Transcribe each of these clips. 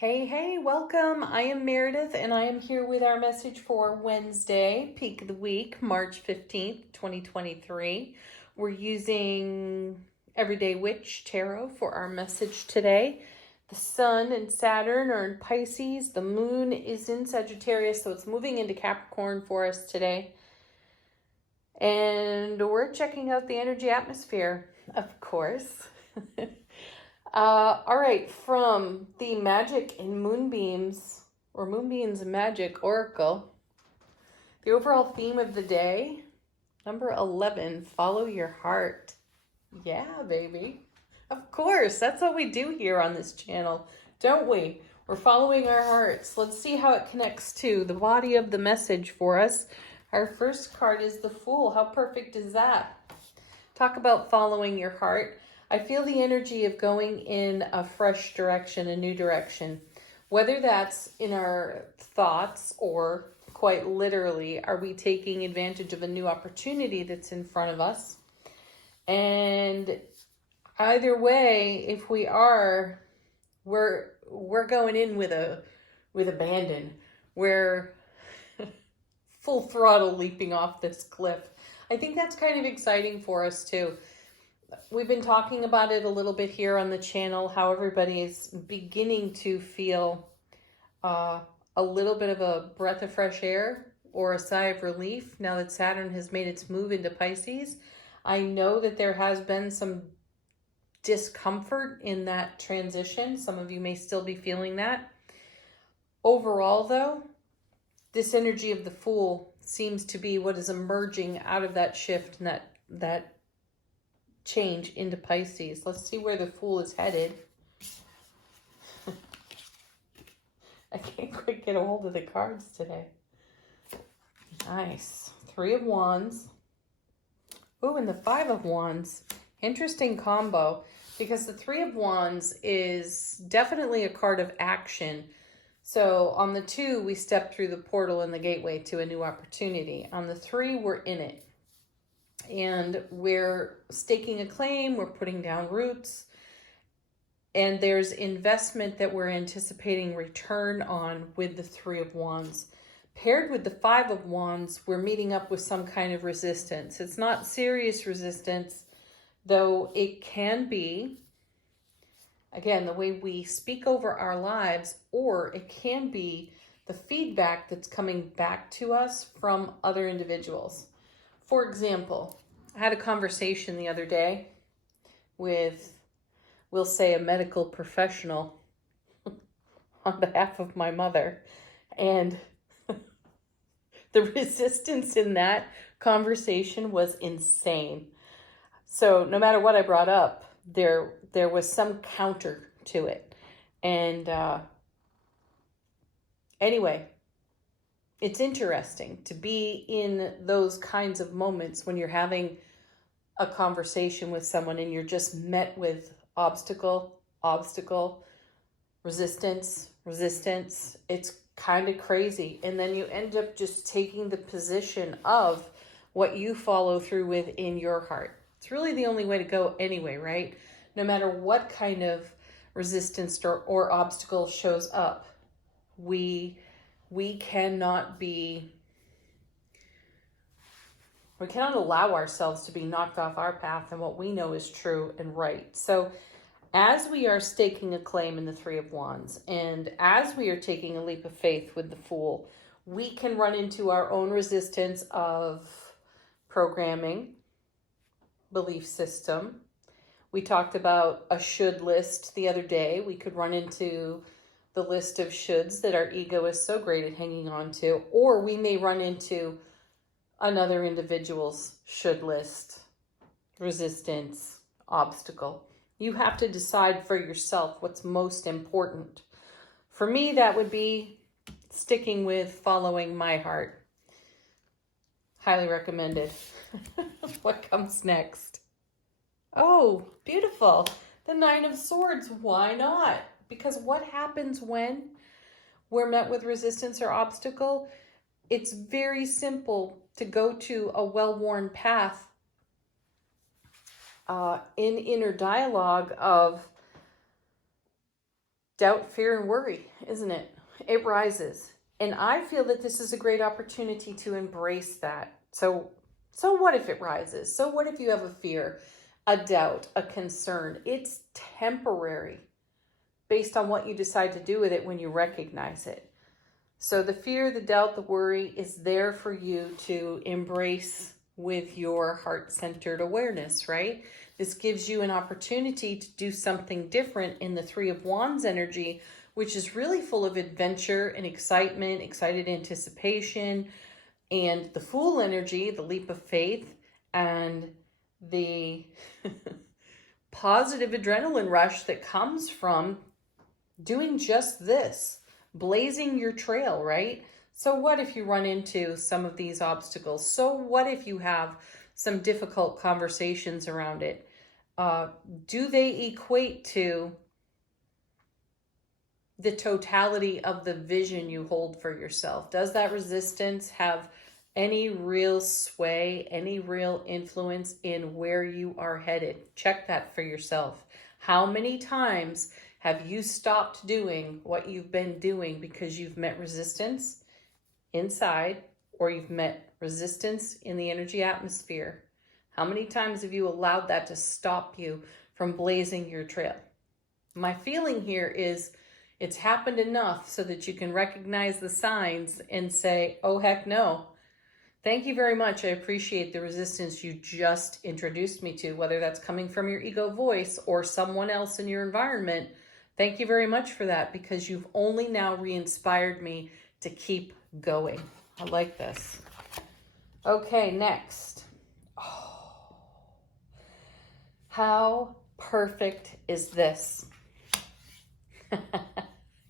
Hey, welcome. I am Meredith, and I am here with our message for Wednesday, peak of the week, March 15th, 2023. We're using Everyday Witch Tarot for our message today. The Sun and Saturn are in Pisces. The Moon is in Sagittarius, so it's moving into Capricorn for us today. And we're checking out the energy atmosphere, of course. All right, from the Magic and Moonbeams, or Moonbeams and Magic Oracle, the overall theme of the day, number 11, follow your heart. Yeah, baby. Of course, that's what we do here on this channel, don't we? We're following our hearts. Let's see how it connects to the body of the message for us. Our first card is the Fool. How perfect is that? Talk about following your heart. I feel the energy of going in a fresh direction, a new direction. Whether that's in our thoughts or quite literally, are we taking advantage of a new opportunity that's in front of us? And either way, if we are, we're going in with abandon. We're full throttle leaping off this cliff. I think that's kind of exciting for us too. We've been talking about it a little bit here on the channel, how everybody is beginning to feel a little bit of a breath of fresh air or a sigh of relief now that Saturn has made its move into Pisces. I know that there has been some discomfort in that transition. Some of you may still be feeling that. Overall, though, this energy of the Fool seems to be what is emerging out of that shift and that change into Pisces. Let's see where the Fool is headed. I can't quite get a hold of the cards today. Nice. 3 of Wands. Ooh, and the 5 of Wands. Interesting combo, because the 3 of Wands is definitely a card of action. So on the 2, we step through the portal and the gateway to a new opportunity. On the 3, we're in it. And we're staking a claim, we're putting down roots, and there's investment that we're anticipating return on with the 3 of Wands. Paired with the 5 of Wands, we're meeting up with some kind of resistance. It's not serious resistance, though it can be, again, the way we speak over our lives, or it can be the feedback that's coming back to us from other individuals. For example, I had a conversation the other day with, we'll say, a medical professional on behalf of my mother. And the resistance in that conversation was insane. So no matter what I brought up, there was some counter to it. And anyway, it's interesting to be in those kinds of moments when you're having a conversation with someone and you're just met with obstacle, resistance. It's kind of crazy. And then you end up just taking the position of what you follow through with in your heart. It's really the only way to go anyway, right? No matter what kind of resistance or obstacle shows up, we cannot allow ourselves to be knocked off our path and what we know is true and right. So as we are staking a claim in the 3 of Wands, and as we are taking a leap of faith with the Fool, we can run into our own resistance of programming, belief system. We talked about a should list the other day. We could run into the list of shoulds that our ego is so great at hanging on to, or we may run into another individual's should list, resistance, obstacle. You have to decide for yourself what's most important. For me, that would be sticking with following my heart. Highly recommended. What comes next? Oh, beautiful. The 9 of Swords. Why not? Because what happens when we're met with resistance or obstacle? It's very simple to go to a well-worn path in inner dialogue of doubt, fear, and worry, isn't it? It rises. And I feel that this is a great opportunity to embrace that. So what if it rises? So what if you have a fear, a doubt, a concern? It's temporary based on what you decide to do with it when you recognize it. So the fear, the doubt, the worry is there for you to embrace with your heart-centered awareness, right? This gives you an opportunity to do something different in the Three of Wands energy, which is really full of adventure and excitement, excited anticipation, and the Fool energy, the leap of faith, and the positive adrenaline rush that comes from doing just this, blazing your trail, right? So what if you run into some of these obstacles? So what if you have some difficult conversations around it? Do they equate to the totality of the vision you hold for yourself? Does that resistance have any real sway, any real influence in where you are headed? Check that for yourself. How many times have you stopped doing what you've been doing because you've met resistance inside, or you've met resistance in the energy atmosphere? How many times have you allowed that to stop you from blazing your trail? My feeling here is it's happened enough so that you can recognize the signs and say, oh, heck no. Thank you very much. I appreciate the resistance you just introduced me to, whether that's coming from your ego voice or someone else in your environment. Thank you very much for that, because you've only now re-inspired me to keep going. I like this. Okay, next. Oh, how perfect is this?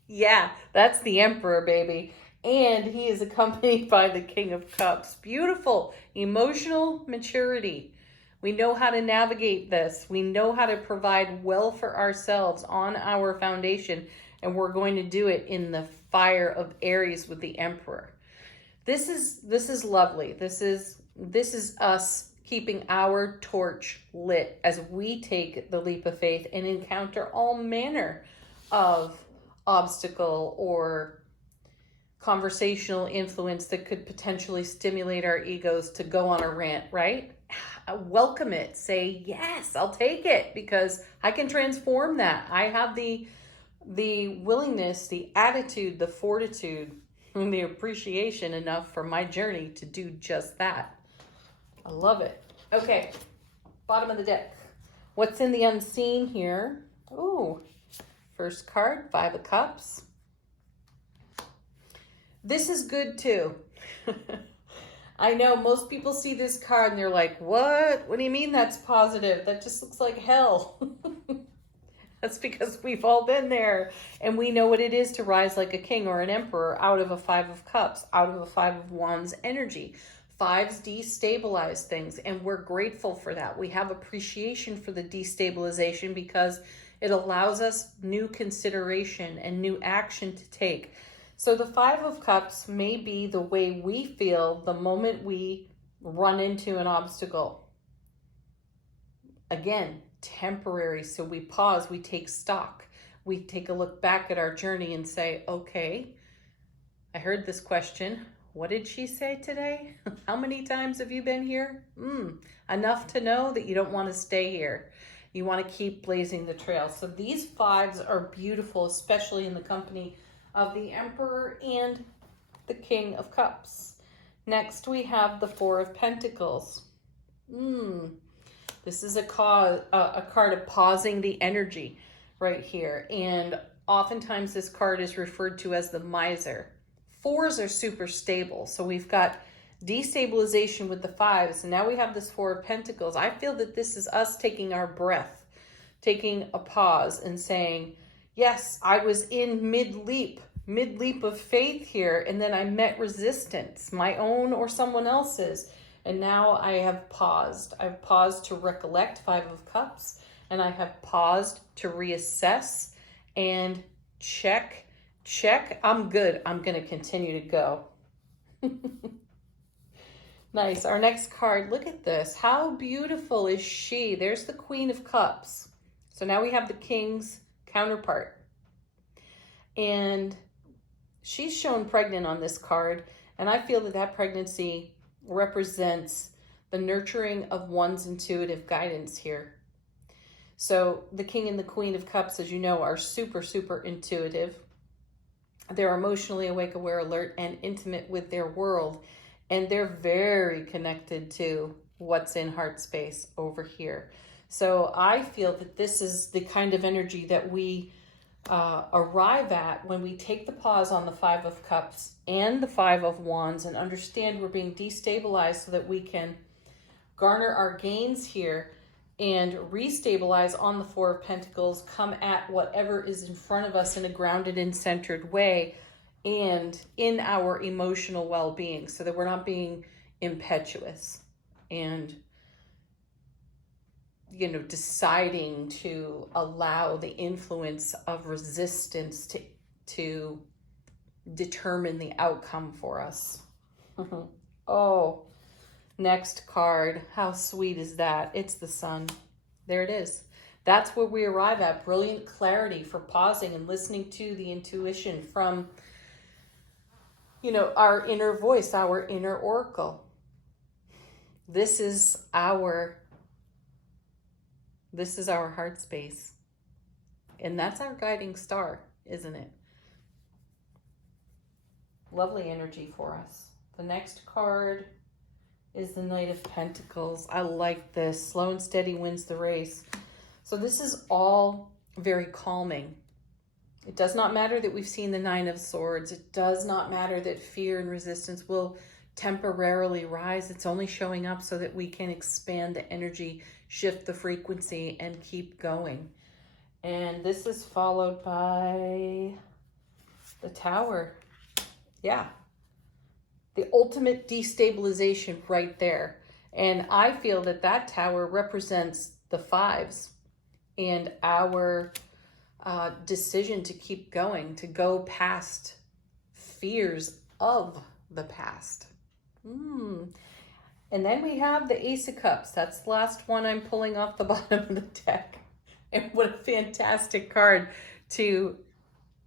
Yeah, that's the Emperor, baby. And he is accompanied by the King of Cups. Beautiful emotional maturity. We know how to navigate this. We know how to provide well for ourselves on our foundation. And we're going to do it in the fire of Aries with the Emperor. This is lovely. This is us keeping our torch lit as we take the leap of faith and encounter all manner of obstacle or conversational influence that could potentially stimulate our egos to go on a rant, right? Welcome it. Say, yes, I'll take it, because I can transform that. I have the willingness, the attitude, the fortitude, and the appreciation enough for my journey to do just that. I love it. Okay, bottom of the deck. What's in the unseen here? Ooh, first card, Five of Cups. This is good too. I know most people see this card and they're like, what? What do you mean that's positive? That just looks like hell. That's because we've all been there, and we know what it is to rise like a king or an emperor out of a Five of Cups, out of a Five of Wands energy. Fives destabilize things, and we're grateful for that. We have appreciation for the destabilization because it allows us new consideration and new action to take. So the Five of Cups may be the way we feel the moment we run into an obstacle. Again, temporary. So we pause, we take stock, we take a look back at our journey and say, okay, I heard this question. What did she say today? How many times have you been here? Enough to know that you don't want to stay here. You want to keep blazing the trail. So these fives are beautiful, especially in the company of the Emperor and the King of Cups. Next, we have the Four of Pentacles. This is a card of pausing the energy right here. And oftentimes this card is referred to as the miser. Fours are super stable. So we've got destabilization with the fives. And now we have this Four of Pentacles. I feel that this is us taking our breath, taking a pause and saying, yes, I was in mid-leap of faith here. And then I met resistance, my own or someone else's. And now I have paused. I've paused to recollect, Five of Cups, and I have paused to reassess and check. I'm good. I'm going to continue to go. Nice. Our next card, look at this. How beautiful is she? There's the Queen of Cups. So now we have the King's counterpart. And she's shown pregnant on this card, and I feel that that pregnancy represents the nurturing of one's intuitive guidance here. So the King and the Queen of Cups, as you know, are super, super intuitive. They're emotionally awake, aware, alert, and intimate with their world. And they're very connected to what's in heart space over here. So I feel that this is the kind of energy that we arrive at when we take the pause on the Five of Cups and the Five of Wands and understand we're being destabilized so that we can garner our gains here and restabilize on the Four of Pentacles, come at whatever is in front of us in a grounded and centered way and in our emotional well-being so that we're not being impetuous and, you know, deciding to allow the influence of resistance to determine the outcome for us. Oh, next card. How sweet is that? It's the Sun. There it is. That's where we arrive at. Brilliant clarity for pausing and listening to the intuition from, you know, our inner voice, our inner oracle. This is our heart space. And that's our guiding star, isn't it? Lovely energy for us. The next card is the Knight of Pentacles. I like this. Slow and steady wins the race. So this is all very calming. It does not matter that we've seen the Nine of Swords. It does not matter that fear and resistance will temporarily rise. It's only showing up so that we can expand the energy, shift the frequency, and keep going. And this is followed by the Tower. Yeah. The ultimate destabilization right there. And I feel that that Tower represents the fives and our decision to keep going, to go past fears of the past. And then we have the Ace of Cups. That's the last one I'm pulling off the bottom of the deck. And what a fantastic card to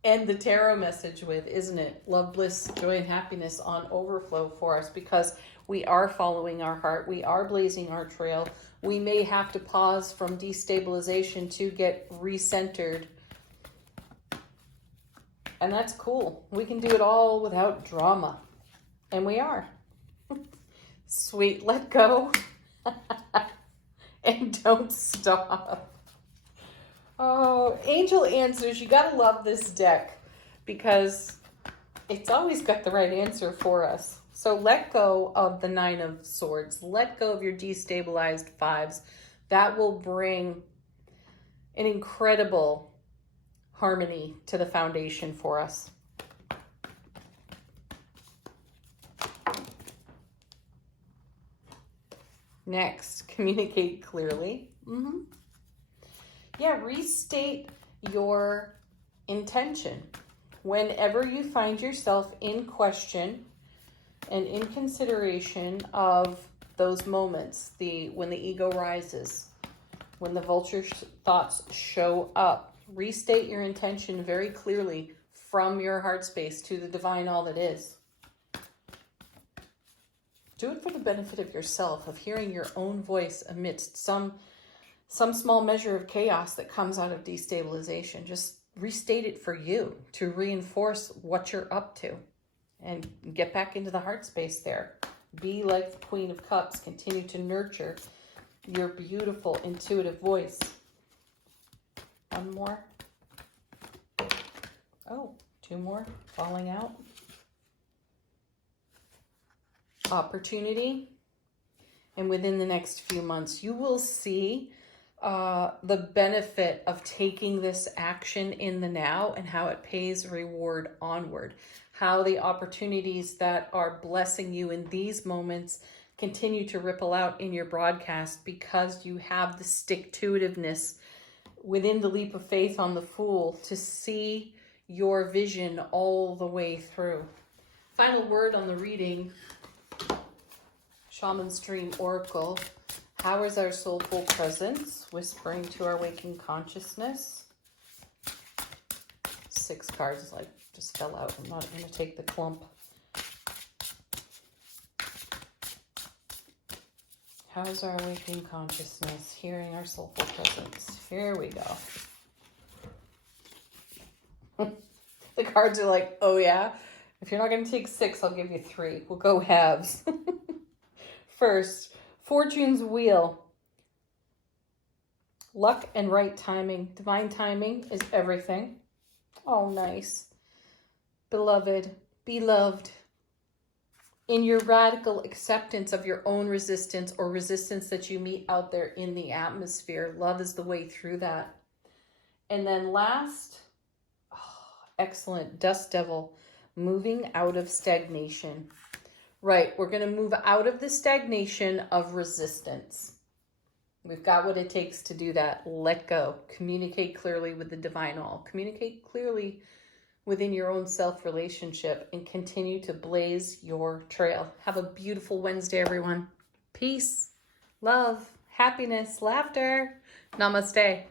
end the tarot message with, isn't it? Love, bliss, joy, and happiness on overflow for us because we are following our heart. We are blazing our trail. We may have to pause from destabilization to get recentered. And that's cool. We can do it all without drama. And we are. Sweet, let go. And don't stop. Oh, angel answers. You gotta love this deck because it's always got the right answer for us. So let go of the Nine of Swords. Let go of your destabilized fives. That will bring an incredible harmony to the foundation for us. Next, communicate clearly. Yeah, restate your intention. Whenever you find yourself in question and in consideration of those moments, when the ego rises, when the vulture thoughts show up, restate your intention very clearly from your heart space to the divine all that is. Do it for the benefit of yourself, of hearing your own voice amidst some small measure of chaos that comes out of destabilization. Just restate it for you to reinforce what you're up to and get back into the heart space there. Be like the Queen of Cups. Continue to nurture your beautiful intuitive voice. One more. Oh, two more falling out. Opportunity. And within the next few months, you will see the benefit of taking this action in the now and how it pays reward onward. How the opportunities that are blessing you in these moments continue to ripple out in your broadcast because you have the stick-to-itiveness within the leap of faith on the Fool to see your vision all the way through. Final word on the reading. Shaman's Dream Oracle. How is our soulful presence whispering to our waking consciousness? 6 cards like just fell out. I'm not going to take the clump. How's our awakening consciousness? Hearing our soulful presence. Here we go. The cards are like, oh yeah, if you're not going to take 6, I'll give you 3. We'll go halves. First, Fortune's Wheel. Luck and right timing. Divine timing is everything. Oh, nice. Beloved, be loved. In your radical acceptance of your own resistance or resistance that you meet out there in the atmosphere, love is the way through that. And then last, excellent, Dust Devil, moving out of stagnation. Right, we're going to move out of the stagnation of resistance. We've got what it takes to do that. Let go. Communicate clearly with the divine all. Communicate clearly within your own self-relationship and continue to blaze your trail. Have a beautiful Wednesday, everyone. Peace, love, happiness, laughter. Namaste.